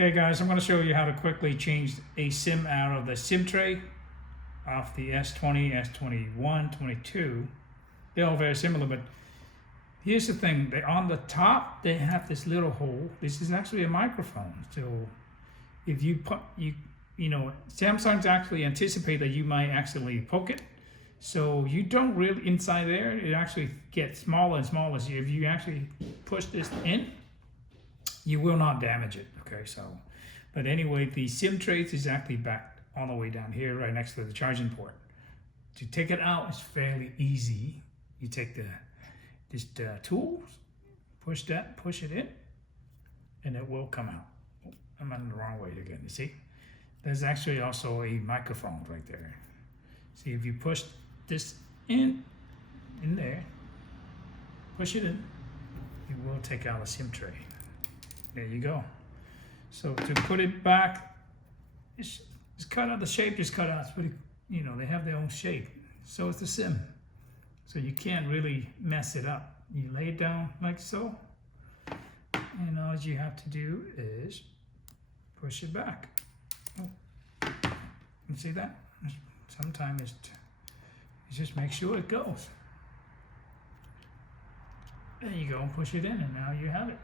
Okay guys, I'm going to show you how to quickly change a SIM out of the SIM tray off the S20, S21, 22. They're all very similar, but here's the thing. On the top, they have this little hole. This is actually a microphone. So if you put, you know, Samsung's actually anticipate that you might accidentally poke it. So you don't really, inside there, it actually gets smaller and smaller. So if you actually push this in, you will not damage it. Okay, so, but anyway, the SIM tray is exactly back all the way down here, right next to the charging port. To take it out is fairly easy. You take this tool, push it in, and it will come out. Oh, I'm on the wrong way again, you see? There's actually also a microphone right there. See, if you push this in there, push it in, it will take out a SIM tray. There you go. So to put it back, it's cut out, the shape is cut out. It's pretty, you know, they have their own shape. So it's the SIM. So you can't really mess it up. You lay it down like so, and all you have to do is push it back. Oh, you see that? Sometimes you just make sure it goes. There you go, push it in, and now you have it.